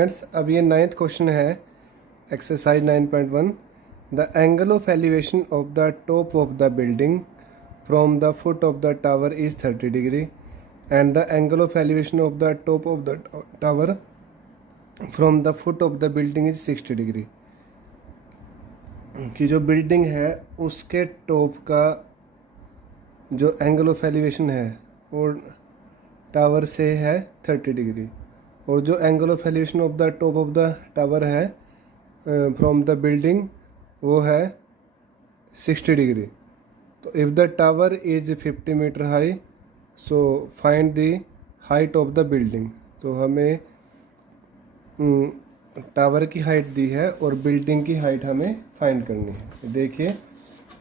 Friends, अब ये 9th question है exercise 9.1। The angle of elevation of the top of the building from the foot of the tower is 30 degree and the angle of elevation of the top of the tower from the foot of the building is 60 degree. कि जो building है उसके top का जो angle of elevation है वो tower से है 30 डिग्री, और जो angle of elevation of the top of the tower है फ्रॉम द बिल्डिंग वो है 60 डिग्री। तो if the tower is 50 metre high so find the height of the building. तो हमें टावर की हाइट दी है और बिल्डिंग की हाइट हमें फाइंड करनी है। देखिए,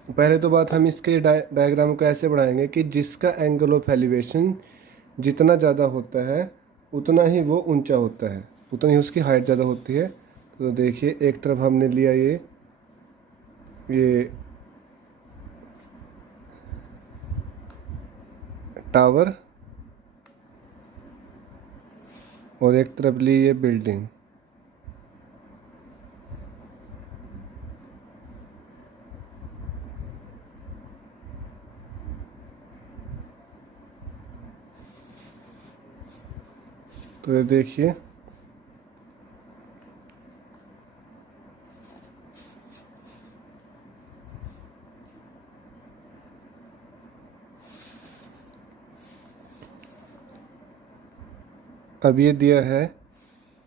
पहले तो बात हम इसके डायग्राम को ऐसे बढ़ाएंगे कि जिसका एंगल ऑफ एलिवेशन जितना ज़्यादा होता है उतना ही वो ऊंचा होता है, उतनी ही उसकी हाइट ज़्यादा होती है। तो देखिए, एक तरफ हमने लिया ये टावर और एक तरफ ली ये बिल्डिंग। तो ये देखिए, अब ये दिया है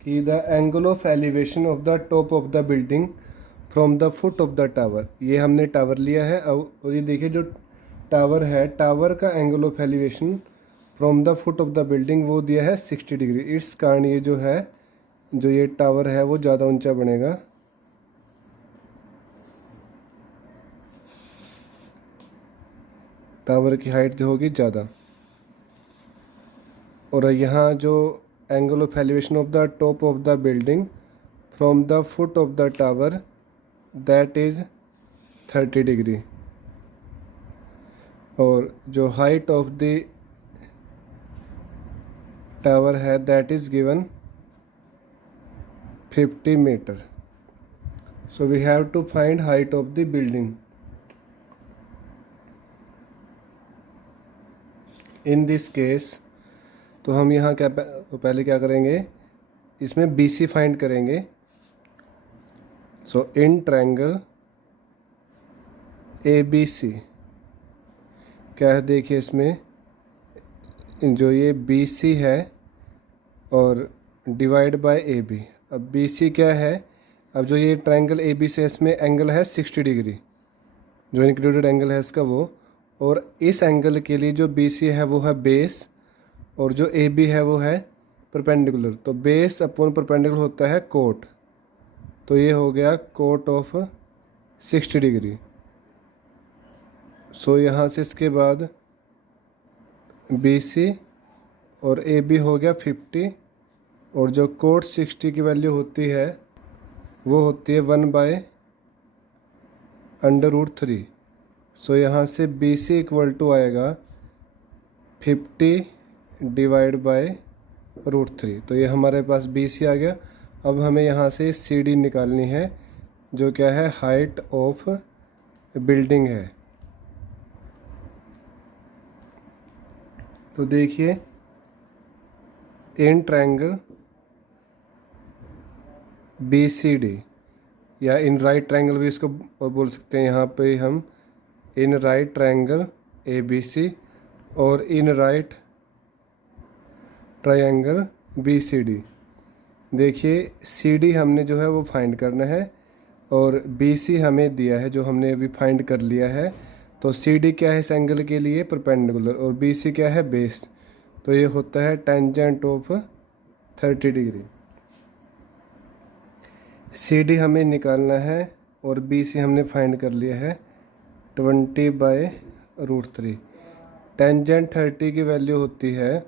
कि the angle of elevation of the top of the building from the foot of the tower. ये हमने टावर लिया है। और ये देखिए, जो टावर है, टावर का angle of elevation from the foot of the building वो दिया है 60 डिग्री। इस कारण ये जो है, जो ये टावर है वो ज़्यादा ऊंचा बनेगा। टावर की हाइट जो होगी ज़्यादा। और यहाँ जो angle of elevation of the top of the building from the foot of the tower that is 30 degree. और जो हाइट ऑफ द टावर है that is given 50 metre. So we have to find height of the building. In this case तो हम यहाँ पहले क्या करेंगे, इसमें BC फाइंड करेंगे। सो इन ट्रायंगल ABC क्या है, देखिए इसमें जो ये BC है और डिवाइड बाय AB। अब BC क्या है, अब जो ये ट्रायंगल ABC है इसमें एंगल है 60 डिग्री, जो इंक्लूडेड एंगल है इसका वो। और इस एंगल के लिए जो BC है वो है बेस और जो AB है वो है परपेंडिकुलर। तो बेस अपॉन परपेंडिकुलर होता है कोट। तो ये हो गया कोट ऑफ 60 डिग्री। सो यहाँ से इसके बाद BC और AB हो गया 50, और जो कोट 60 की वैल्यू होती है वो होती है 1/√3। सो यहाँ से BC इक्वल टू आएगा 50 डिवाइड बाय √3। तो ये हमारे पास BC आ गया। अब हमें यहाँ से CD निकालनी है, जो क्या है, हाइट ऑफ बिल्डिंग है। तो देखिए, इन ट्रायंगल BCD या इन राइट ट्रायंगल भी इसको बोल सकते हैं। यहाँ पे हम इन राइट ट्रायंगल ABC और इन राइट ट्रायंगल BCD। देखिए, CD हमने जो है वो फाइंड करना है और BC हमें दिया है जो हमने अभी फाइंड कर लिया है। तो CD क्या है इस एंगल के लिए, परपेंडिकुलर, और BC क्या है, बेस। तो ये होता है टेंजेंट ऑफ 30 डिग्री। CD हमें निकालना है और BC हमने फाइंड कर लिया है 20/√3। टेंजेंट 30 की वैल्यू होती है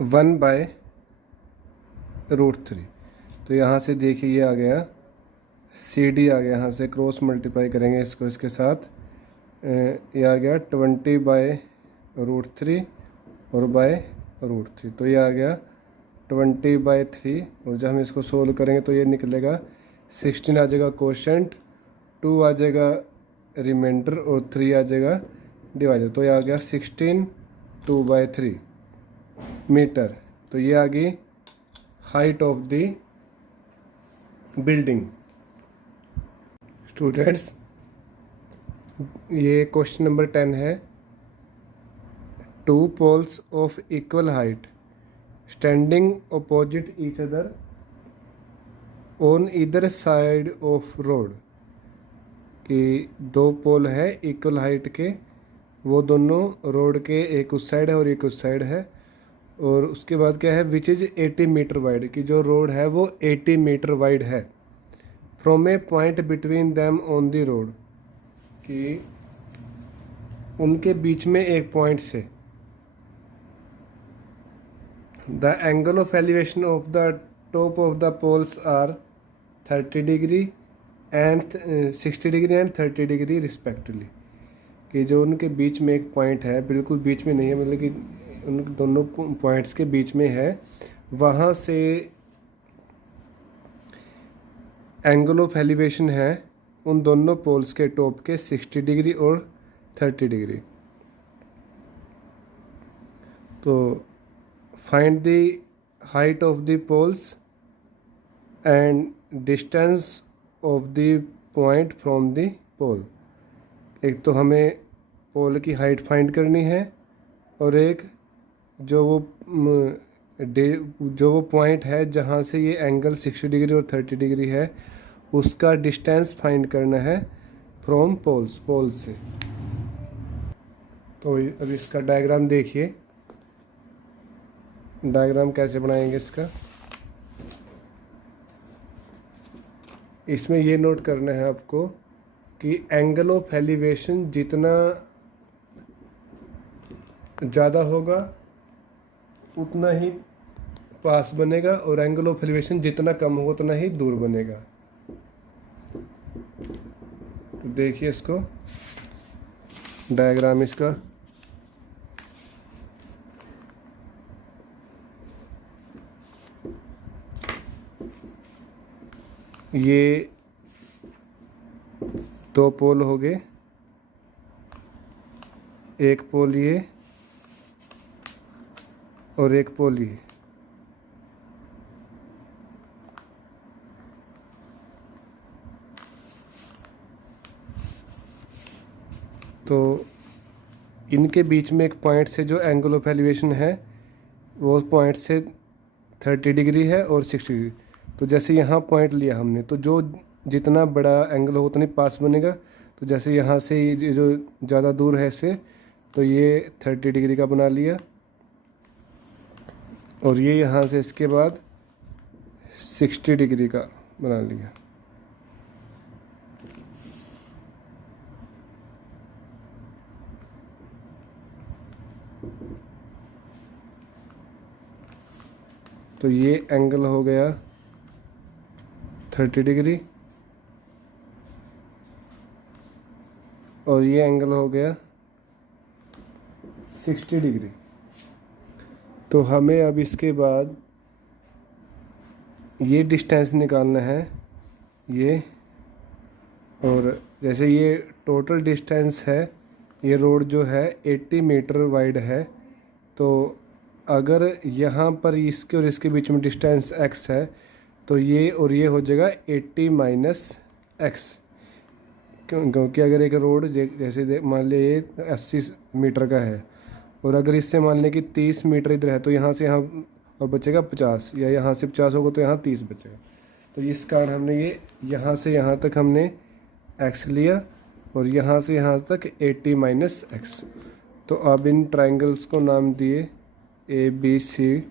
1/√3। तो यहाँ से देखिए, ये आ गया CD आ गया, यहाँ से क्रॉस मल्टीप्लाई करेंगे इसको इसके साथ, ये आ गया 20/√3 और √3। तो ये आ गया 20/3, और जब हम इसको सोल्व करेंगे तो ये निकलेगा 16 आ जाएगा कोशेंट, 2 आ जाएगा रिमाइंडर और 3 आ जाएगा डिवाइडर। तो ये आ गया 16 2/3 मीटर। तो ये आ गई height of the building. Students, ये क्वेश्चन नंबर 10 है। 2 poles of equal height standing opposite each other on either side of road, कि 2 पोल है इक्वल हाइट के, वो दोनों रोड के एक उस साइड है और एक उस साइड है। और उसके बाद क्या है, विच इज़ 80 मीटर वाइड, कि जो रोड है वो 80 मीटर वाइड है। From a point between them on the road, कि उनके बीच में एक पॉइंट से the angle of elevation of the top of the poles are 30 degree and 60 degree and 30 degree respectively, कि जो उनके बीच में एक पॉइंट है, बिल्कुल बीच में नहीं है, मतलब कि उन दोनों पॉइंट्स के बीच में है, वहाँ से एंगल ऑफ एलिवेशन है उन दोनों पोल्स के टॉप के 60 डिग्री और 30 डिग्री। तो find the height of the poles and distance of the point from the pole. एक तो हमें पोल की हाइट फाइंड करनी है, और एक जो वो पॉइंट है जहाँ से ये एंगल 60 डिग्री और 30 डिग्री है, उसका डिस्टेंस फाइंड करना है फ्रॉम पोल्स से। तो अब इसका डायग्राम देखिए, डायग्राम कैसे बनाएंगे इसका। इसमें ये नोट करना है आपको कि एंगल ऑफ एलिवेशन जितना ज़्यादा होगा उतना ही पास बनेगा, और एंगल ऑफ एलिवेशन जितना कम होगा उतना ही दूर बनेगा। तो देखिए इसको, डायग्राम इसका। ये 2 पोल हो गए, एक पोल ये और एक पोल ये। तो इनके बीच में एक पॉइंट से जो एंगल ऑफ एलिवेशन है वो पॉइंट से 30 डिग्री है और 60 डिग्री। तो जैसे यहाँ पॉइंट लिया हमने, तो जो जितना बड़ा एंगल हो उतना ही पास बनेगा। तो जैसे यहाँ से ये जो ज़्यादा दूर है इससे, तो ये 30 डिग्री का बना लिया, और ये यहाँ से इसके बाद 60 डिग्री का बना लिया। तो ये एंगल हो गया 30 डिग्री, और ये एंगल हो गया 60 डिग्री। तो हमें अब इसके बाद ये डिस्टेंस निकालना है, ये, और जैसे ये टोटल डिस्टेंस है, ये रोड जो है 80 मीटर वाइड है। तो अगर यहाँ पर इसके और इसके बीच में डिस्टेंस x है, तो ये और ये हो जाएगा 80 - x, क्योंकि अगर एक रोड जैसे मान लीजिए ये 80 मीटर का है, और अगर इससे मान लें कि 30 मीटर इधर है, तो यहाँ से यहाँ और बचेगा 50, या यहाँ से 50 होगा तो यहाँ 30 बचेगा। तो इस कारण हमने ये यहाँ से यहाँ तक हमने x लिया, और यहाँ से यहाँ तक 80 - x। तो अब इन ट्राइंगल्स को नाम दिए ABC,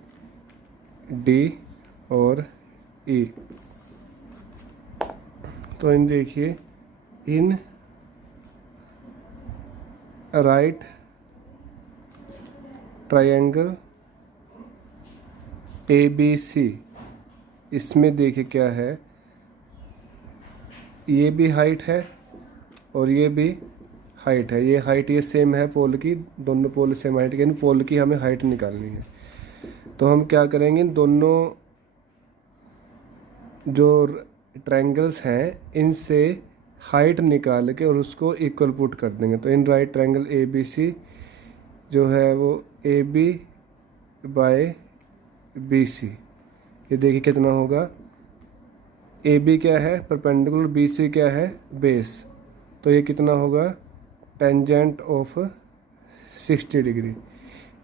D और E। तो इन देखिए, इन राइट ट्रायंगल ABC, इसमें देखिए क्या है, ये भी हाइट है और ये भी हाइट है। ये हाइट ये सेम है पोल की, दोनों पोल सेम हाइट के, इन पोल की हमें हाइट निकालनी है। तो हम क्या करेंगे, दोनों जो ट्रायंगल्स हैं इनसे हाइट निकाल के और उसको इक्वल पुट कर देंगे। तो in right triangle A B C जो है वो A B by B C, ये देखिए कितना होगा। ए बी क्या है, परपेंडिकुलर, बी सी क्या है, बेस। तो ये कितना होगा, टेंजेंट ऑफ 60 डिग्री।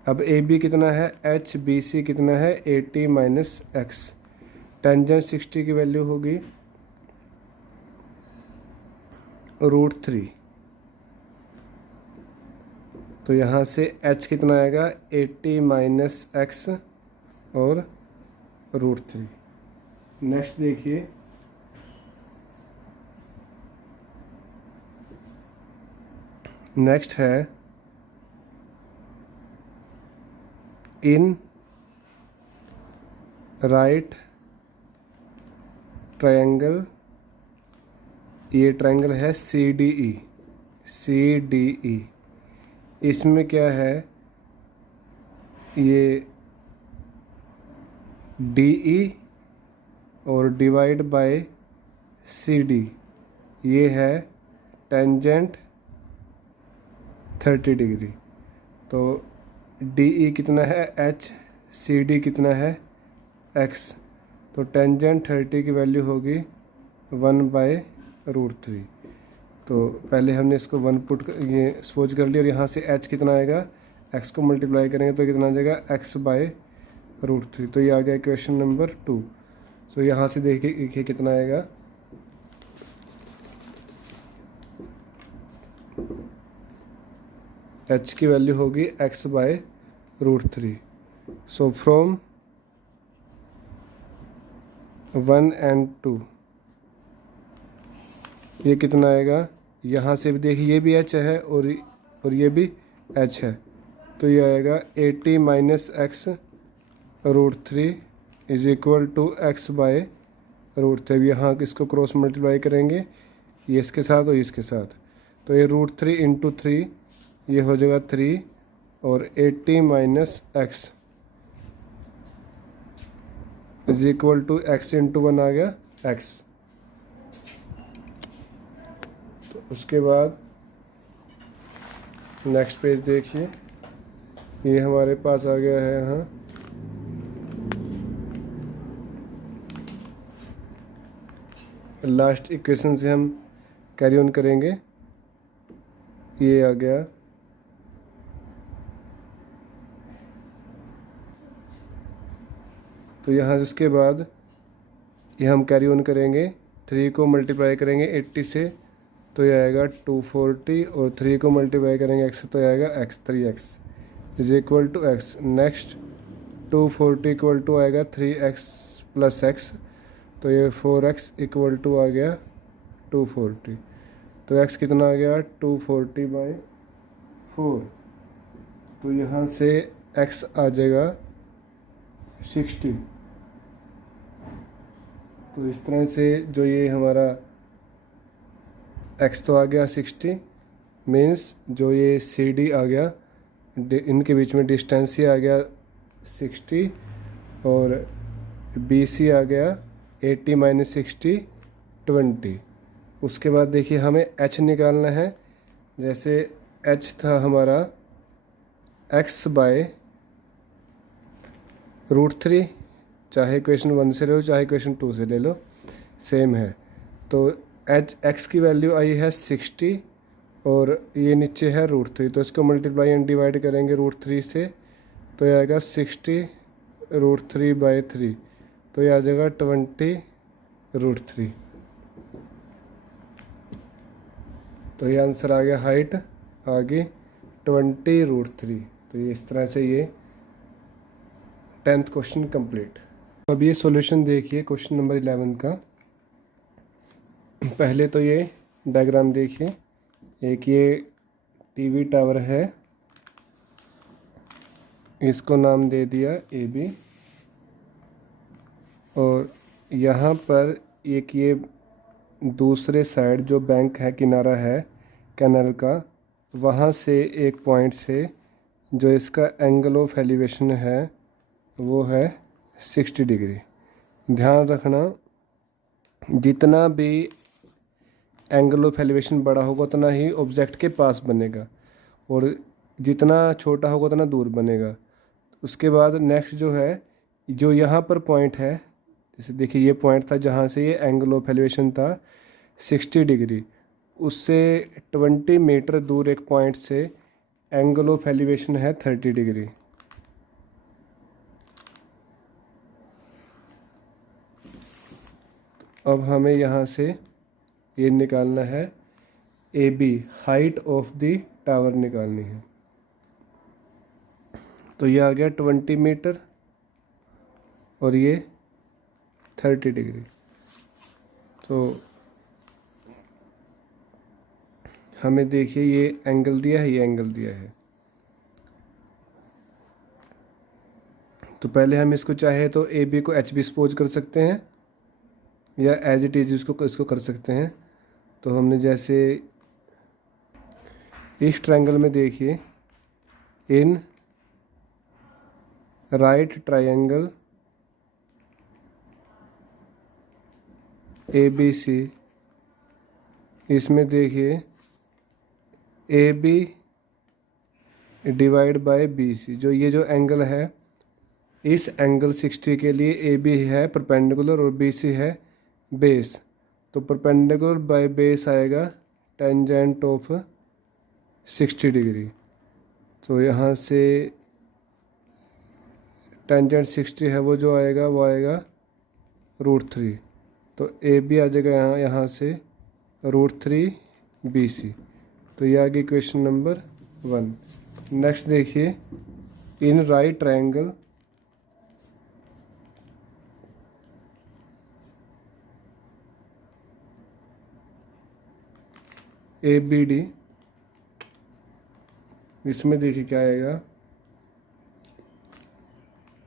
अब ए बी कितना है, एच, बी सी कितना है, 80 माइनस एक्स। टेंजेंट 60 की वैल्यू होगी √3। तो यहाँ से h कितना आएगा, 80 माइनस एक्स और √3। नेक्स्ट देखिए, नेक्स्ट है इन राइट ट्रायंगल, ये ट्रायंगल है C D E, C D E. इसमें क्या है, ये डी ई और डिवाइड बाय सी डी, ये है टेंजेंट 30 डिग्री। तो डी ई कितना है, एच, सी डी कितना है, एक्स। तो टेंजेंट 30 की वैल्यू होगी 1/√3। तो पहले हमने इसको 1 पुट ये सपोज कर लिया, और यहाँ से h कितना आएगा, x को मल्टीप्लाई करेंगे तो कितना आ जाएगा, x/√3। तो ये आ गया क्वेश्चन नंबर 2। तो यहाँ से देखिए कितना आएगा, h की वैल्यू होगी x/√3। सो फ्रॉम 1 and 2 ये कितना आएगा, यहाँ से भी देखिए ये भी h है और ये भी h है। तो ये आएगा 80 minus x/√3 is equal to x/√3। यहाँ इसको क्रॉस मल्टीप्लाई करेंगे, ये इसके साथ और इसके साथ। तो ये √3 इंटू 3, ये हो जाएगा 3, और 80 minus x is equal to x into 1 आ गया x। तो उसके बाद नेक्स्ट पेज देखिए, ये हमारे पास आ गया है यहाँ लास्ट इक्वेशन से हम कैरी ऑन करेंगे। ये आ गया, तो यहाँ से उसके बाद ये हम कैरी ऑन करेंगे, 3 को मल्टीप्लाई करेंगे 80 से तो ये आएगा 240, और 3 को मल्टीप्लाई करेंगे x से तो ये आएगा x, 3x is equal to x। Next 240 equal to आएगा 3x प्लस x, तो ये 4x इक्वल टू आ गया 240। तो x कितना आ गया, 240/4। तो यहाँ से x आ जाएगा 60। तो इस तरह से जो ये हमारा x तो आ गया 60, मीन्स जो ये सी डी आ गया, इनके बीच में डिस्टेंस ही आ गया 60, और बी सी आ गया 80 माइनस 60 20। उसके बाद देखिए हमें h निकालना है। जैसे h था हमारा x/√3, चाहे क्वेश्चन 1 से ले लो चाहे क्वेश्चन 2 से ले लो, सेम है। तो x की वैल्यू आई है 60 और ये नीचे है √3, तो इसको मल्टीप्लाई एंड डिवाइड करेंगे √3 से, तो ये आएगा 60 √3/3, तो ये आ जाएगा 20√3। तो ये आंसर आ गया, हाइट आ गई 20√3। तो ये इस तरह से ये 10th क्वेश्चन कंप्लीट। अब ये सॉल्यूशन देखिए क्वेश्चन नंबर 11 का। पहले तो ये डायग्राम देखिए, एक ये टीवी टावर है, इसको नाम दे दिया AB, और यहाँ पर एक ये दूसरे साइड जो बैंक है, किनारा है कैनल का, वहाँ से एक पॉइंट से जो इसका एंगल ऑफ एलिवेशन है वो है 60 डिग्री। ध्यान रखना, जितना भी एंगल ऑफ एलिवेशन बड़ा होगा उतना ही ऑब्जेक्ट के पास बनेगा, और जितना छोटा होगा उतना दूर बनेगा। उसके बाद नेक्स्ट जो है, जो यहाँ पर पॉइंट है, जैसे देखिए ये पॉइंट था जहाँ से ये एंगल ऑफ एलिवेशन था 60 डिग्री, उससे 20 मीटर दूर एक पॉइंट से एंगल ऑफ एलिवेशन है 30 डिग्री। अब हमें यहाँ से ये निकालना है A B, height of the tower निकालनी है। तो ये आ गया 20 मीटर और ये 30 डिग्री। तो हमें देखिए ये एंगल दिया है, ये एंगल दिया है। तो पहले हम इसको चाहे तो ए बी को एच बी सपोज कर सकते हैं, या एज इट इज़ इसको कर सकते हैं। तो हमने जैसे इस ट्रायंगल में देखिए, in right triangle A B C, इसमें देखिए A B divide by B C, जो ये जो एंगल है, इस एंगल 60 के लिए ए बी है परपेंडिकुलर और बी सी है बेस। तो परपेंडिकुलर बाय बेस आएगा टेंजेंट ऑफ 60 डिग्री। तो यहाँ से टेंजेंट 60 है वो जो आएगा वो आएगा √3। तो ए बी आ जाएगा यहाँ से √3 बी सी। तो ये आ गई क्वेश्चन नंबर 1। नेक्स्ट देखिए, in right triangle A B D, इसमें देखिए क्या आएगा,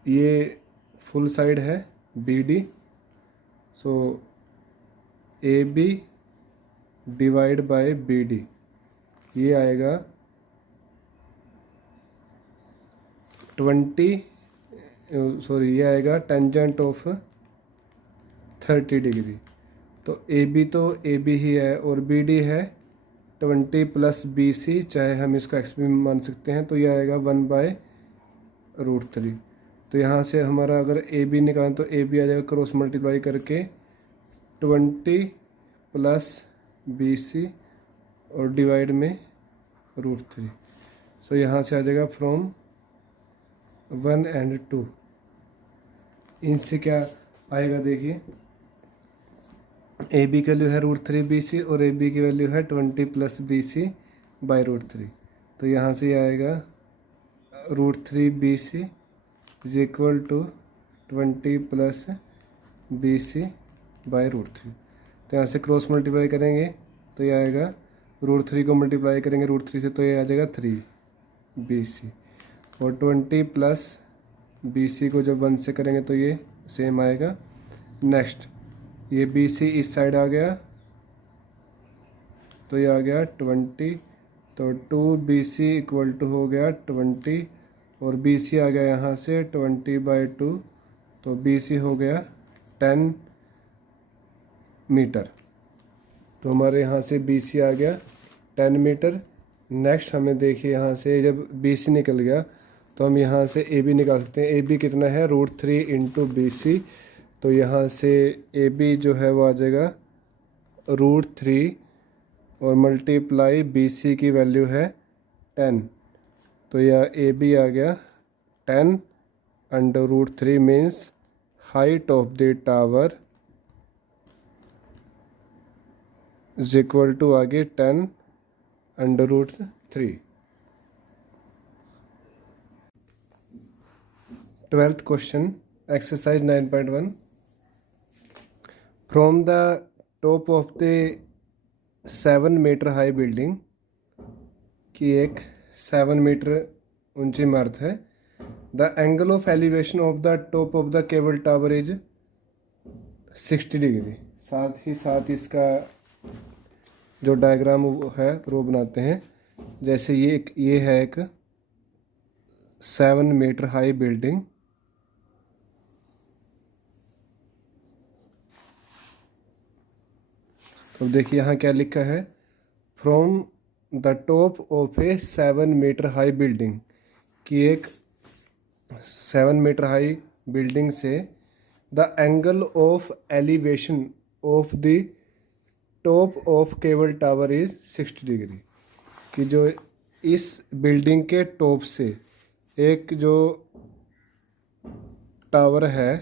ये फुल साइड है B D, so A B divide by B D, ये आएगा 20, ये आएगा टेंजेंट ऑफ 30 डिग्री। तो ए बी ही है और बी डी है 20 प्लस बी सी, चाहे हम इसको एक्स भी मान सकते हैं। तो ये आएगा 1/√3। तो यहाँ से हमारा अगर ए बी निकालें तो ए बी आ जाएगा क्रॉस मल्टीप्लाई करके 20 प्लस बी सी और डिवाइड में √3। सो यहाँ से आ जाएगा फ्रॉम 1 and 2। इनसे क्या आएगा देखिए, ए बी की वैल्यू है √3 बी सी और ए बी की वैल्यू है 20 प्लस बी सी बाई √3। तो यहाँ से ये आएगा √3 B C is equal to 20 plus B C by √3। तो यहाँ से क्रॉस मल्टीप्लाई करेंगे तो ये आएगा √3 को मल्टीप्लाई करेंगे √3 से, तो ये आ जाएगा 3 बी सी, और 20 प्लस बी सी को जब 1 से करेंगे तो ये सेम आएगा। नेक्स्ट ये बी सी इस साइड आ गया तो ये आ गया 20, तो 2 बी सी इक्वल टू हो गया 20, और बी सी आ गया यहाँ से 20/2, तो बी सी हो गया 10 मीटर। तो हमारे यहाँ से बी सी आ गया 10 मीटर। नेक्स्ट हमें देखिए यहाँ से जब बी सी निकल गया तो हम यहाँ से ए बी निकाल सकते हैं। ए बी कितना है, √3 इंटू बी सी। तो यहाँ से ए बी जो है वो आ जाएगा √3 और मल्टीप्लाई बी सी की वैल्यू है 10। तो यह ए बी आ गया 10 under √3 means height of the tower is equal to आगे 10 under √3। 12th question, exercise 9.1। From the top of द 7 मीटर हाई बिल्डिंग, की एक 7 मीटर ऊंची इमारत है, the angle of elevation of the top of the cable tower is 60 degree. साथ ही साथ इसका जो डायग्राम है वो बनाते हैं। जैसे ये है एक 7 मीटर हाई बिल्डिंग तो देखिए यहाँ क्या लिखा है, from the top of a 7 metre high building, कि एक 7 मीटर हाई बिल्डिंग से the angle of elevation of the top of cable tower is 60 degree, कि जो इस बिल्डिंग के टॉप से एक जो टावर है,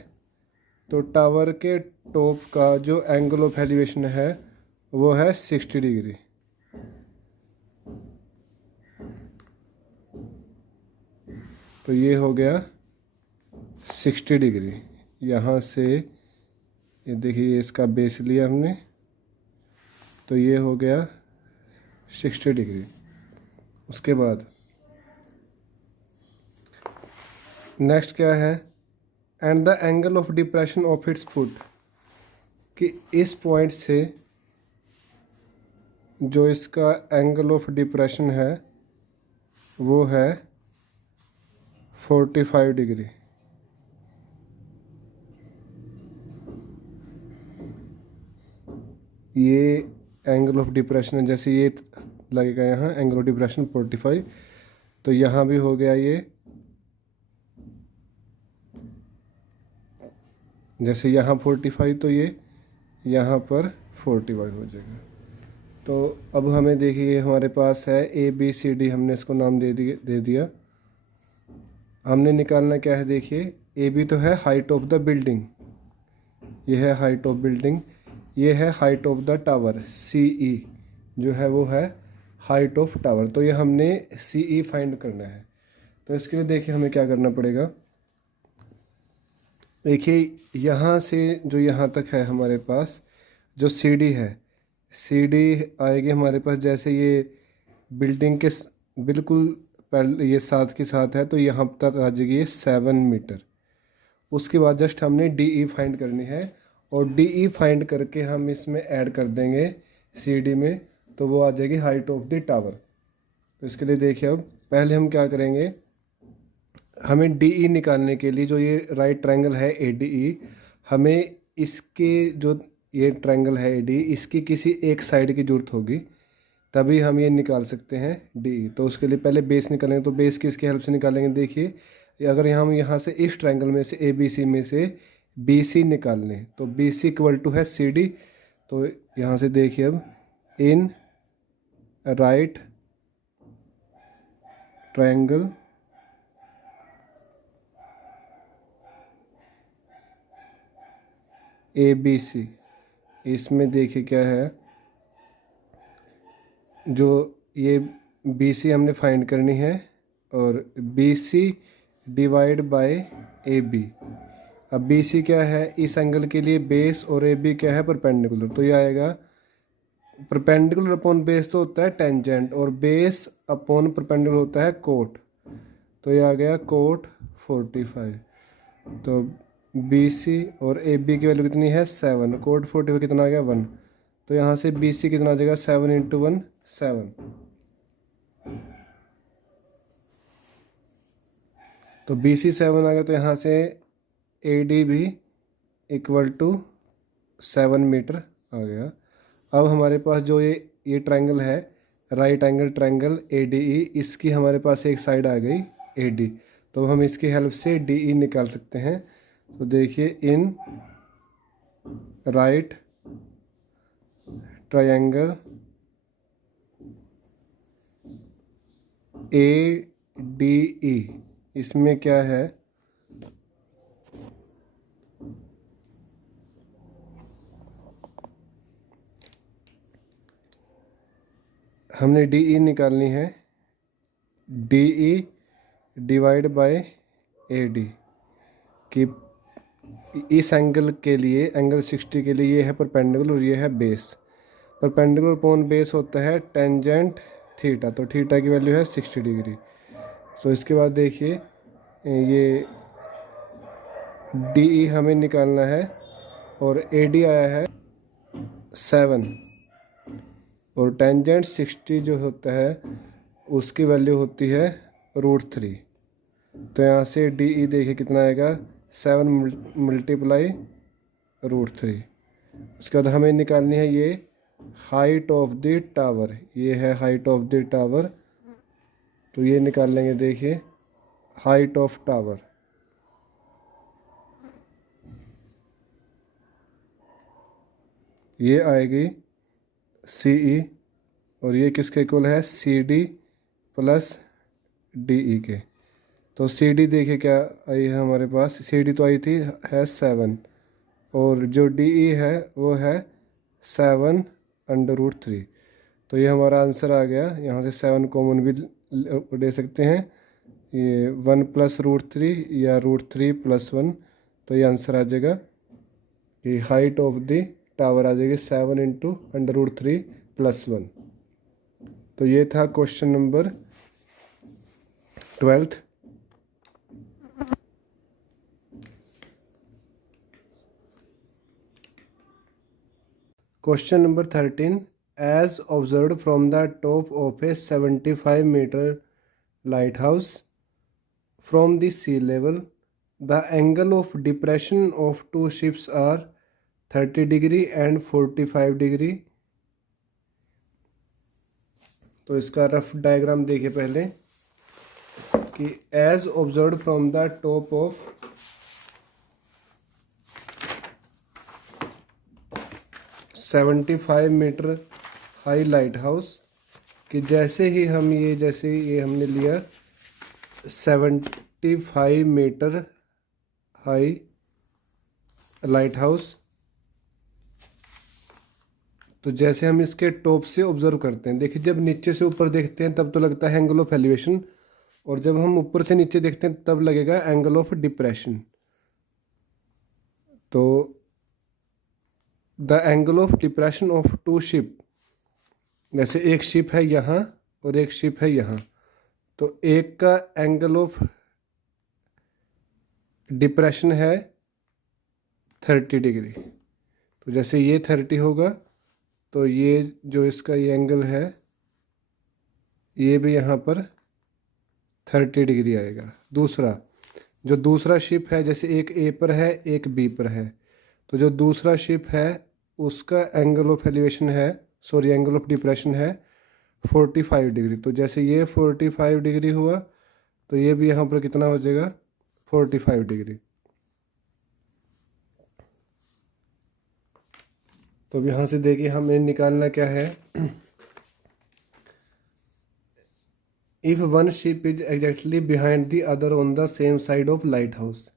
तो टावर के टॉप का जो एंगल ऑफ एलिवेशन है वो है 60 डिग्री। तो ये हो गया 60 डिग्री। यहाँ से ये देखिए इसका बेस लिया हमने, तो ये हो गया 60 डिग्री। उसके बाद नेक्स्ट क्या है, and the angle of depression of its foot, कि इस पॉइंट से जो इसका एंगल ऑफ डिप्रेशन है वो है 45 डिग्री। ये एंगल ऑफ डिप्रेशन है, जैसे ये लगेगा यहाँ एंगल ऑफ डिप्रेशन 45, तो यहाँ भी हो गया ये, जैसे यहाँ 45 तो ये यहाँ पर 45 हो जाएगा। तो अब हमें देखिए हमारे पास है ABCD, हमने इसको नाम दे दिया। हमने निकालना क्या है, देखिए AB तो है हाइट ऑफ द बिल्डिंग, ये है हाइट ऑफ बिल्डिंग, ये है height of the tower, CE जो है वो है हाइट ऑफ टावर। तो ये हमने CE फाइंड करना है। तो इसके लिए देखिए हमें क्या करना पड़ेगा, देखिए यहाँ से जो यहाँ तक है हमारे पास जो CD है, CD आएगी हमारे पास, जैसे ये बिल्डिंग के बिल्कुल पहले ये साथ के साथ है, तो यहाँ तक आ जाएगी ये 7 मीटर। उसके बाद जस्ट हमने DE फाइंड करनी है, और DE फाइंड करके हम इसमें ऐड कर देंगे CD में, तो वो आ जाएगी हाइट ऑफ द टावर। तो इसके लिए देखिए अब पहले हम क्या करेंगे, हमें DE निकालने के लिए जो ये राइट ट्रायंगल है ADE, हमें इसके जो ये ट्रायंगल है ADE, इसकी किसी एक साइड की ज़रूरत होगी, तभी हम ये निकाल सकते हैं DE। तो उसके लिए पहले बेस निकालेंगे, तो बेस किसकी हेल्प से निकालेंगे, देखिए अगर हम यहाँ से इस ट्रायंगल में से ABC में से BC निकाल लें, तो BC इक्वल टू है CD। तो यहाँ से देखिए अब इन राइट ट्रायंगल ABC, इसमें देखिए क्या है, जो ये BC हमने फाइंड करनी है, और BC डिवाइड बाय AB। अब BC क्या है, इस एंगल के लिए बेस, और AB क्या है परपेंडिकुलर, तो ये आएगा परपेंडिकुलर अपॉन बेस तो होता है टेंजेंट, और बेस अपॉन परपेंडिकुलर होता है कोट, तो ये आ गया कोट 45। तो BC और AB की वैल्यू कितनी है 7, कोट 45 कितना आ गया 1, तो यहाँ से BC कितना आ जाएगा 7 × 1 7। तो BC 7 आ गया, तो यहाँ से AD भी इक्वल टू 7 मीटर आ गया। अब हमारे पास जो ये ट्रायंगल है राइट एंगल ट्रायंगल ADE, इसकी हमारे पास एक साइड आ गई AD, तो हम इसकी हेल्प से DE निकाल सकते हैं। तो देखिए इन राइट ट्रायंगल ADE, इसमें क्या है, हमने DE निकालनी है, DE डिवाइड बाय AD, कि इस एंगल के लिए एंगल 60 के लिए ये है परपेंडिकुलर और ये है बेस। परपेंडिकुलर अपॉन बेस होता है टेंजेंट थीटा, तो थीटा की वैल्यू है 60 डिग्री। तो इसके बाद देखिए ये DE हमें निकालना है, और AD आया है 7, और टेंजेंट 60 जो होता है उसकी वैल्यू होती है √3। तो यहाँ से DE देखिए कितना आएगा 7 × √3। उसके बाद हमें निकालनी है ये हाइट ऑफ द टावर, ये है हाइट ऑफ द टावर, तो ये निकाल लेंगे। देखिए हाइट ऑफ टावर, ये आएगी सी ई, और ये किसके इक्वल है, C D plus D E के। तो सी डी देखिए क्या आई है हमारे पास, सी डी तो आई थी है 7, और जो डी ई है वो है 7√3। तो ये हमारा आंसर आ गया। यहाँ से 7 कॉमन भी ले सकते हैं, ये 1+√3 या √3+1, तो ये आंसर आ जाएगा कि हाइट ऑफ द टावर आ जाएगी 7 × √3+1। तो ये था question number 12th। Question number 13, as observed from the top of a 75-meter lighthouse from the sea level, the angle of depression of two ships are 30° and 45°। तो इसका rough diagram देखिए पहले कि as observed from the top of 75 metre high lighthouse, कि जैसे ही हम ये हमने लिया 75 मीटर हाई लाइट हाउस, तो जैसे हम इसके टॉप से ऑब्जर्व करते हैं, देखिए जब नीचे से ऊपर देखते हैं तब तो लगता है एंगल ऑफ एलिवेशन, और जब हम ऊपर से नीचे देखते हैं तब लगेगा एंगल ऑफ डिप्रेशन। तो the angle of depression of two ship, जैसे एक शिप है यहाँ और एक शिप है यहाँ, तो एक का एंगल ऑफ डिप्रेशन है 30°। तो जैसे ये 30 होगा तो ये जो इसका ये एंगल है ये भी यहाँ पर 30° आएगा। दूसरा जो दूसरा शिप है, जैसे एक ए पर है एक बी पर है, तो जो दूसरा शिप है उसका एंगल ऑफ एलिवेशन है, सॉरी एंगल ऑफ डिप्रेशन है 45°। तो जैसे ये 45° हुआ तो ये भी यहाँ पर कितना हो जाएगा 45°। तो अब यहाँ से देखिए हमें निकालना क्या है, if one ship is exactly behind the other on the same side of light house.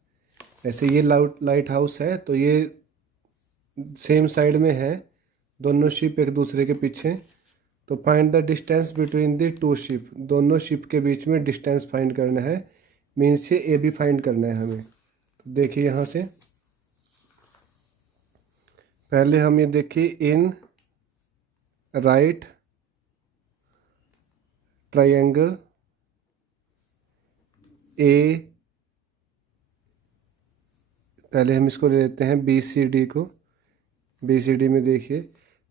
ऐसे ये लाइट हाउस है तो ये सेम साइड में है, दोनों शिप एक दूसरे के पीछे। तो find the distance between the two ship, दोनों शिप के बीच में डिस्टेंस फाइंड करना है, मीन्स ये ए बी फाइंड करना है हमें। तो देखिए यहाँ से पहले हम ये देखिए इन राइट ट्रायंगल ए, पहले हम इसको ले लेते हैं बी सी डी को। बी सी डी में देखिए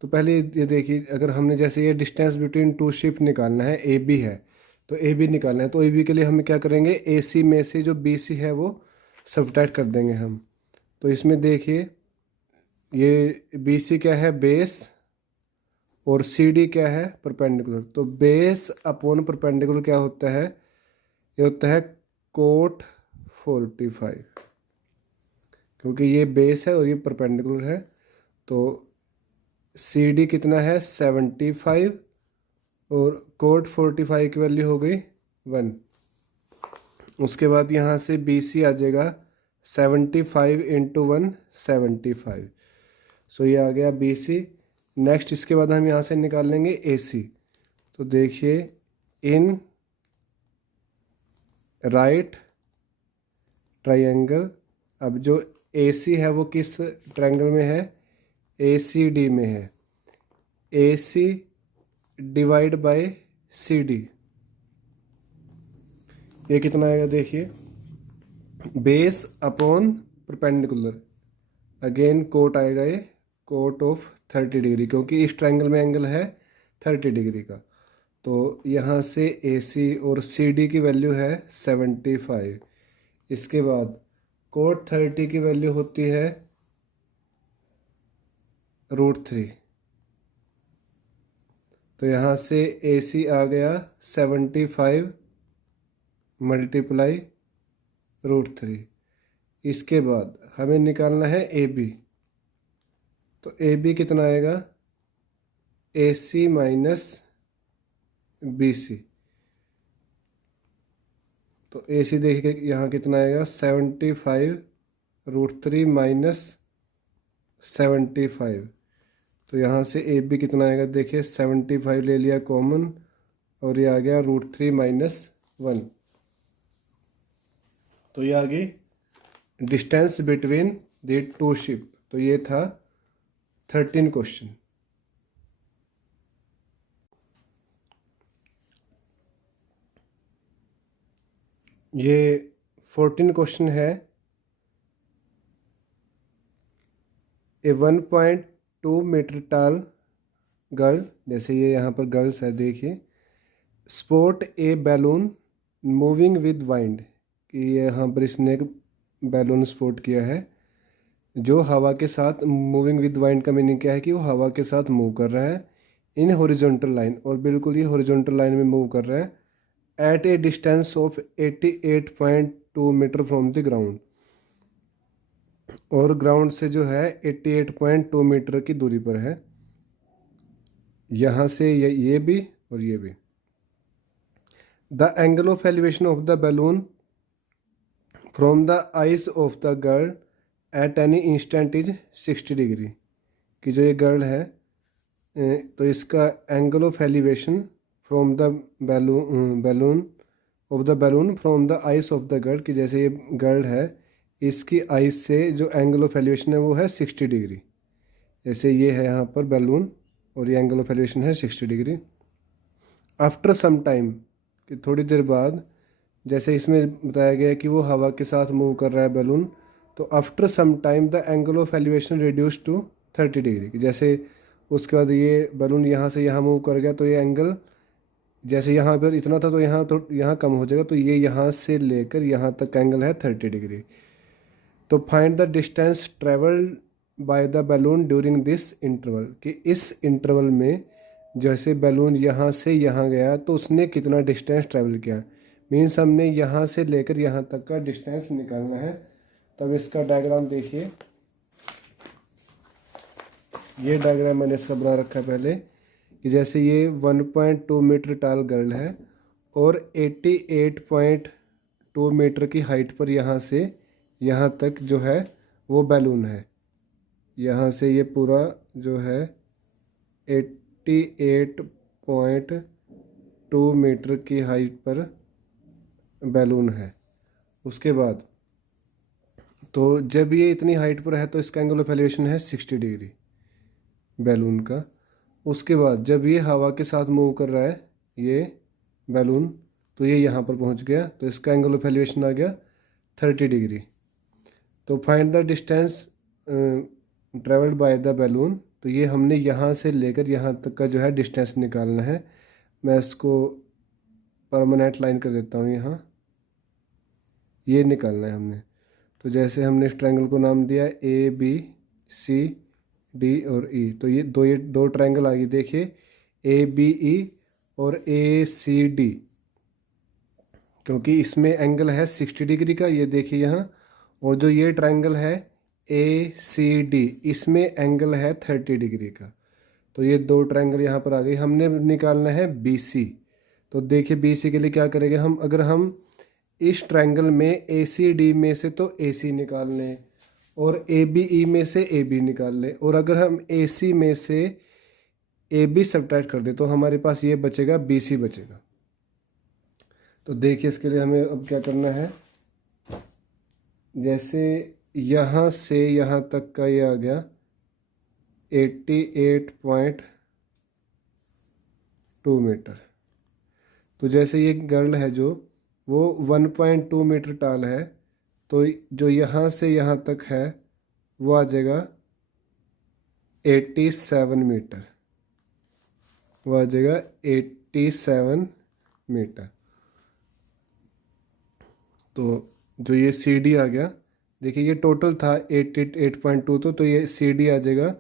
तो पहले ये देखिए अगर हमने जैसे ये डिस्टेंस बिटवीन टू शिप निकालना है, ए बी है तो ए बी निकालना है, तो ए बी के लिए हम क्या करेंगे, ए सी में से जो बी सी है वो सब्ट्रैक्ट कर देंगे हम। तो इसमें देखिए ये बी सी क्या है बेस, और सी डी क्या है परपेंडिकुलर। तो बेस अपॉन परपेंडिकुलर क्या होता है, ये होता है कोट 45, क्योंकि ये बेस है और ये परपेंडिकुलर है। तो सी डी कितना है 75, और कोट 45 की वैल्यू हो गई 1। उसके बाद यहाँ से बी सी आ जाएगा 75 × 1 75। सो ये आ गया बी सी। नेक्स्ट इसके बाद हम यहाँ से निकाल लेंगे ए सी। तो देखिए इन राइट ट्रायंगल, अब जो ए सी है वो किस ट्रायंगल में है, ए सी डी में है। A C divide by C D, ये कितना आएगा देखिए, base upon perpendicular, again cot आएगा, ये कोट ऑफ 30°, क्योंकि इस ट्रायंगल में एंगल है 30° का। तो यहाँ से ए सी और सी डी की वैल्यू है 75। इसके बाद कोट 30 की वैल्यू होती है √3। तो यहाँ से AC आ गया 75 मल्टीप्लाई √3। इसके बाद हमें निकालना है AB। तो AB कितना आएगा, AC माइनस BC। तो AC देखिए यहाँ कितना आएगा, 75 √3 माइनस 75। तो यहाँ से AB कितना आएगा, देखिए 75 ले लिया कॉमन और ये आ गया √3 माइनस 1। तो ये आ गई distance between the two ship. तो ये था 13 क्वेश्चन। ये 14 क्वेश्चन है। ए 1.2 मीटर टाल गर्ल, जैसे ये यहाँ पर गर्ल्स है, देखिए, sport A balloon moving with wind, कि ये यहाँ पर इसने एक बैलून स्पोर्ट किया है जो हवा के साथ, मूविंग विद वाइंड का मीनिंग क्या है कि वो हवा के साथ मूव कर रहा है इन हॉरिजॉन्टल लाइन, और बिल्कुल ये हॉरिजॉन्टल लाइन में मूव कर रहा है at a distance of 88.2 metre from the ground, और ग्राउंड से जो है 88.2 मीटर की दूरी पर है। यहाँ से ये भी और ये भी। The angle of elevation of the balloon from the eyes of the girl at any instant is 60 degree, कि जो ये गर्ल है तो इसका angle of elevation from the balloon of the balloon from the eyes of the girl, कि जैसे ये girl है इसकी आइज से जो एंगल ऑफ एलिवेशन है वो है 60 डिग्री। जैसे ये है यहाँ पर बैलून और ये एंगल ऑफ एलिवेशन है 60 डिग्री। आफ्टर सम टाइम, कि थोड़ी देर बाद, जैसे इसमें बताया गया है कि वो हवा के साथ मूव कर रहा है बैलून, तो after some time the angle of elevation reduce to 30 degree, कि जैसे उसके बाद ये बैलून यहाँ से यहाँ मूव कर गया तो ये एंगल, जैसे यहाँ पर इतना था तो यहाँ कम हो जाएगा, तो ये यहाँ से लेकर यहाँ तक एंगल है 30 डिग्री। तो find the distance travelled by the balloon during this interval, कि इस इंटरवल में जैसे बैलून यहाँ से यहाँ गया तो उसने कितना डिस्टेंस ट्रेवल किया। मीन्स हमने यहाँ से लेकर यहाँ तक का डिस्टेंस निकालना है। तब इसका डायग्राम देखिए, ये डायग्राम मैंने इसका बना रखा है पहले, कि जैसे ये 1.2 मीटर टाल गर्ल है और 88.2 मीटर की हाइट पर यहाँ से यहाँ तक जो है वो बैलून है। यहाँ से ये पूरा जो है 88.2 मीटर की हाइट पर बैलून है। उसके बाद तो जब ये इतनी हाइट पर है तो इसका एंगल ऑफ एलिवेशन है 60 डिग्री बैलून का। उसके बाद जब ये हवा के साथ मूव कर रहा है ये बैलून, तो ये यहाँ पर पहुँच गया तो इसका एंगल ऑफ एलिवेशन आ गया 30 डिग्री। तो find the distance travelled by the balloon, तो ये हमने यहाँ से लेकर यहाँ तक का जो है डिस्टेंस निकालना है। मैं इसको परमानेंट लाइन कर देता हूँ, यहाँ ये निकालना है हमने। तो जैसे हमने इस ट्रायंगल को नाम दिया ABCD और E, तो ये दो ट्रायंगल आ गई, देखिए ABE और ACD, क्योंकि इसमें एंगल है 60 डिग्री का, ये देखिए यहाँ। और जो ये ट्रायंगल है ACD, इसमें एंगल है 30 डिग्री का। तो ये दो ट्रायंगल यहाँ पर आ गई। हमने निकालना है BC। तो देखिए BC के लिए क्या करेंगे हम, अगर हम इस ट्रायंगल में ACD में से तो AC निकाल लें और ABE में से AB निकाल लें, और अगर हम AC में से AB सब्ट्रैक्ट कर दें तो हमारे पास ये बचेगा BC बचेगा। तो देखिए इसके लिए हमें अब क्या करना है, जैसे यहाँ से यहाँ तक का ये आ गया 88.2 मीटर। तो जैसे ये गर्ल है जो वो 1.2 मीटर टाल है, तो जो यहाँ से यहाँ तक है वो आ जाएगा 87 मीटर, वो आ जाएगा 87 मीटर। तो जो ये CD आ गया, देखिए ये टोटल था 88.2, तो ये CD आ जाएगा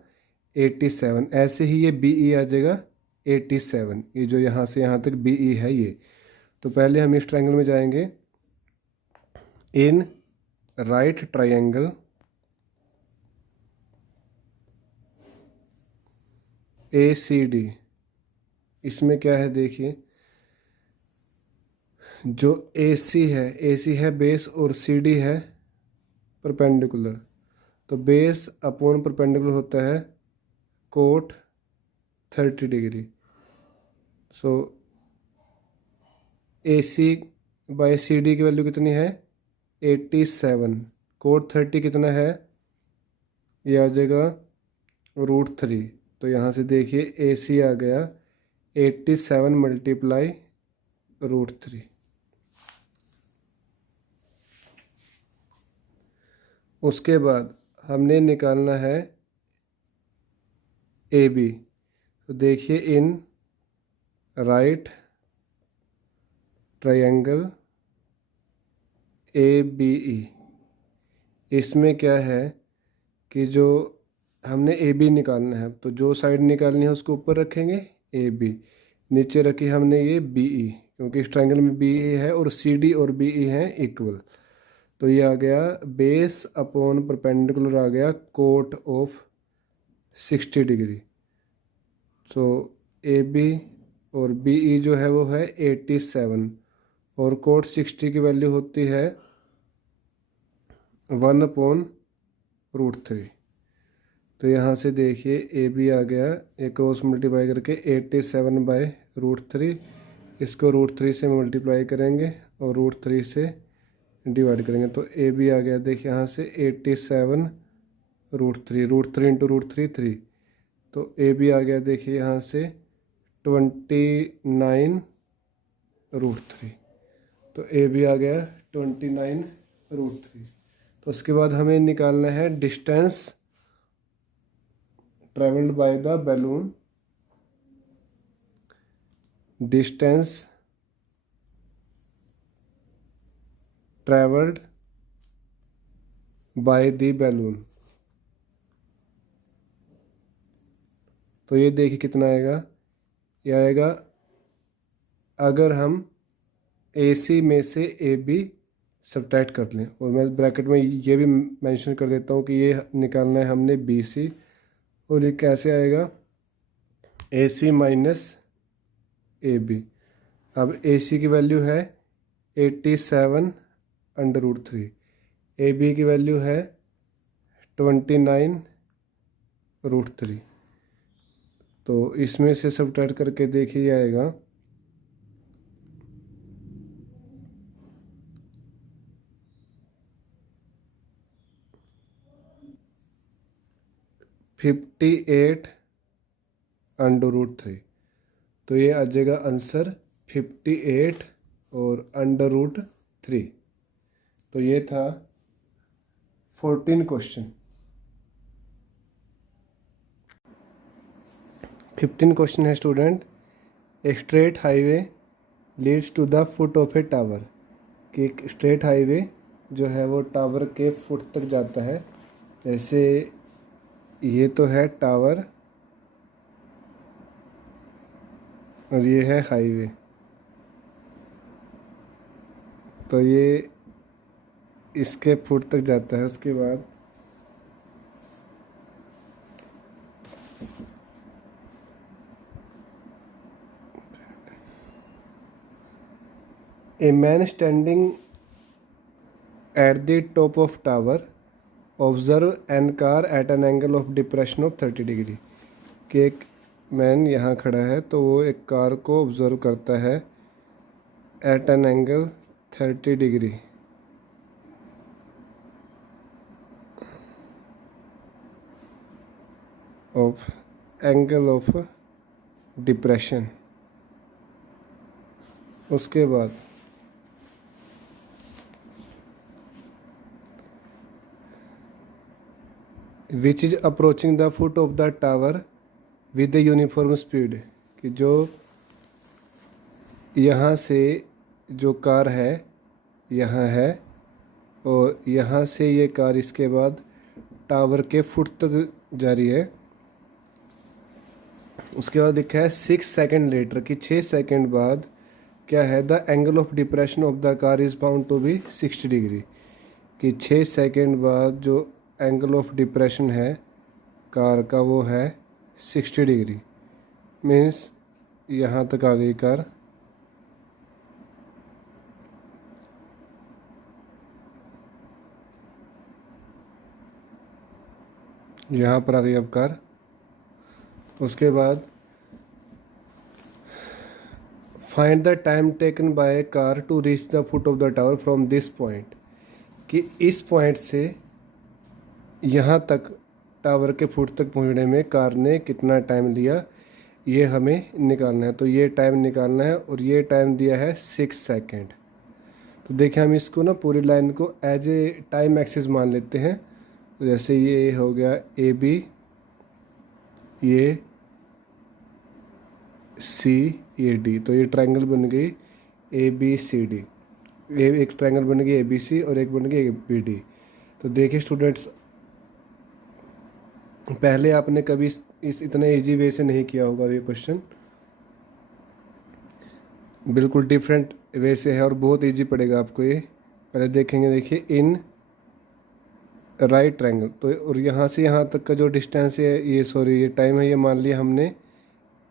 87। ऐसे ही ये BE आ जाएगा 87, ये जो यहाँ से यहाँ तक बी ई है ये। तो पहले हम इस ट्रायंगल में जाएंगे। In right triangle A C D, इसमें क्या है देखिए, जो ए सी है बेस और सी डी है परपेंडिकुलर। तो बेस अपॉन परपेंडिकुलर होता है cot 30 degree. So A C by C D की वैल्यू कितनी है 87, कोट 30 कितना है, ये आ जाएगा √3। तो यहाँ से देखिए ए सी आ गया 87 मल्टीप्लाई √3। उसके बाद हमने निकालना है ए बी। तो देखिए in right triangle A B E, इसमें क्या है कि जो हमने ए बी निकालना है, तो जो साइड निकालनी है उसको ऊपर रखेंगे ए बी, नीचे रखी हमने ये बी ई, क्योंकि इस ट्रायंगल में बी ई है और सी डी और बी ई हैं इक्वल। तो ये आ गया बेस अपॉन परपेंडिकुलर आ गया cot of 60 degree. So A B और बी ई जो है वो है 87 और कोट 60 की वैल्यू होती है 1/√3। तो यहाँ से देखिए ए बी आ गया, एक क्रॉस मल्टीप्लाई करके 87/√3, इसको √3 से मल्टीप्लाई करेंगे और √3 से डिवाइड करेंगे। तो ए बी आ गया देखिए यहाँ से 87 √3, √3 इंटू √3 3। तो ए बी आ गया देखिए यहाँ से 29 √3। तो ए बी आ गया 29 √3। तो उसके बाद हमें निकालना है distance travelled by the balloon, distance travelled by the balloon. तो ये देखिए कितना आएगा, ये आएगा अगर हम ए सी में से ए बी सब्ट्रैक्ट कर लें, और मैं ब्रैकेट में ये भी मेंशन कर देता हूँ कि ये निकालना है हमने बी सी, और ये कैसे आएगा ए सी माइनस ए बी। अब ए सी की वैल्यू है 87 √3, ए बी की वैल्यू है 29 √3। तो इसमें से सब्ट्रैक्ट करके देखिए आएगा 58 √3। तो ये आ जाएगा आंसर 58 और √3। तो ये था 14 क्वेश्चन। 15 क्वेश्चन है student, a straight highway leads to the foot of a tower, कि एक स्ट्रेट हाईवे जो है वो टावर के फुट तक जाता है। जैसे ये तो है टावर और ये है हाईवे, तो ये इसके फुट तक जाता है। उसके बाद a man standing at the top of tower observe an car at an angle of depression of 30 degree, कि एक मैन यहाँ खड़ा है तो वो एक कार को ऑब्जर्व करता है at an angle 30 degree. Of angle of depression. उसके बाद which is approaching the foot of the tower with uniform speed, कि जो यहाँ से जो कार है यहाँ है और यहाँ से ये कार इसके बाद टावर के फुट तक जा रही है उसके बाद लिखा है 6 सेकेंड लेटर कि 6 सेकेंड बाद क्या है, the angle of depression of the car is bound to be 60 degree, कि 6 सेकेंड बाद जो एंगल ऑफ डिप्रेशन है कार का वो है 60 डिग्री। मीन्स यहाँ तक आ गई कार, यहाँ पर आ गई अब कार। उसके बाद find the time taken by car to reach the foot of the tower from this point, कि इस पॉइंट से यहाँ तक टावर के फुट तक पहुँचने में कार ने कितना टाइम लिया, ये हमें निकालना है। तो ये टाइम निकालना है और ये टाइम दिया है 6 सेकेंड। तो देखिए हम इसको ना पूरी लाइन को एज ए टाइम एक्सिस मान लेते हैं। तो जैसे ये हो गया ए बी, ये सी, ये डी, तो ये ट्रायंगल बन गई ए बी सी डी। एक ट्रायंगल बन गई ए बी सी और एक बन गई ए बी डी। तो देखिए स्टूडेंट्स, पहले आपने कभी इस इतने इजी वे से नहीं किया होगा ये क्वेश्चन, बिल्कुल डिफरेंट वे से है और बहुत इजी पड़ेगा आपको ये। पहले देखेंगे, देखिए इन राइट ट्रायंगल, तो और यहाँ से यहाँ तक का जो डिस्टेंस है, ये टाइम है, ये मान लिया हमने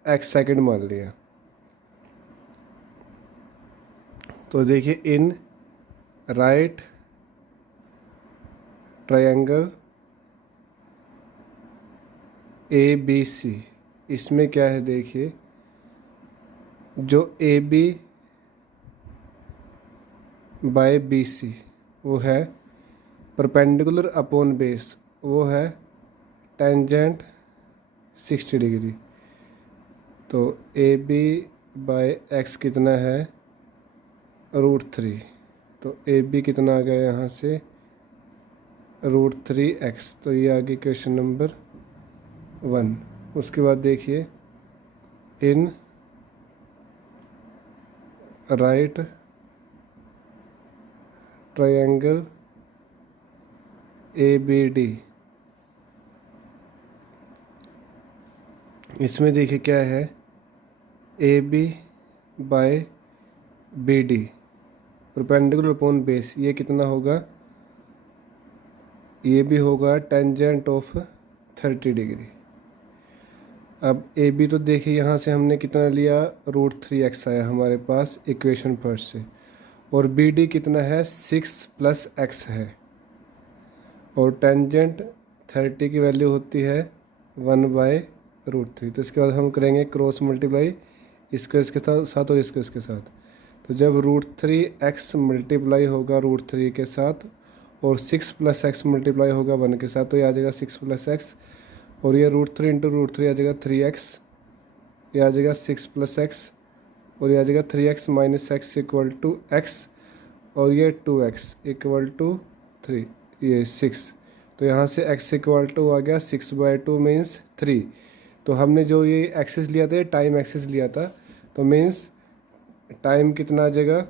x सेकेंड मान लिया। तो देखिए in right triangle A B C, इसमें क्या है देखिए, जो A B by B C वो है परपेंडिकुलर अपॉन बेस, वो है टेंजेंट 60 डिग्री। तो ए बी बाय एक्स कितना है, √3। तो ए बी कितना आ गया यहाँ से, √3x। तो ये आ गई क्वेश्चन नंबर 1। उसके बाद देखिए in right triangle A B D, इसमें देखिए क्या है, A B by B D perpendicular upon base, ये कितना होगा, ये भी होगा टेंजेंट ऑफ 30 डिग्री। अब ए बी तो देखिए यहाँ से हमने कितना लिया, √3x आया हमारे पास इक्वेशन फर्स्ट से, और बी डी कितना है 6 + x है, और टेंजेंट 30 की वैल्यू होती है 1/√3। तो इसके बाद हम करेंगे क्रॉस मल्टीप्लाई, इसको इसके साथ और इसको इसके साथ। तो जब √3x मल्टीप्लाई होगा √3 के साथ और 6 + x मल्टीप्लाई होगा 1 के साथ, तो ये आ जाएगा 6 + x, और ये √3 × √3 आ जाएगा 3x, ये आ जाएगा 6 + x, और ये आ जाएगा 3x - x = x, और ये 2x = 3, ये 6। तो यहाँ से x = आ गया 6/2 मीन्स 3। तो हमने जो ये एक्सिस लिया था, टाइम एक्सिस लिया था, तो मीन्स टाइम कितना आ जाएगा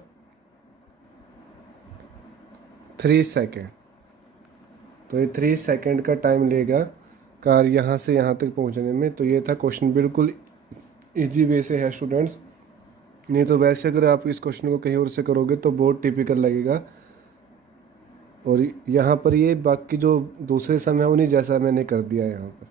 3 सेकेंड। तो ये 3 सेकेंड का टाइम लेगा कार यहाँ से यहाँ तक पहुँचने में। तो ये था क्वेश्चन, बिल्कुल इजी वे से है स्टूडेंट्स। नहीं तो वैसे अगर आप इस क्वेश्चन को कहीं और से करोगे तो बहुत टिपिकल लगेगा। और यहाँ पर ये बाकी जो दूसरे सम है उन्हीं जैसा मैंने कर दिया यहाँ पर।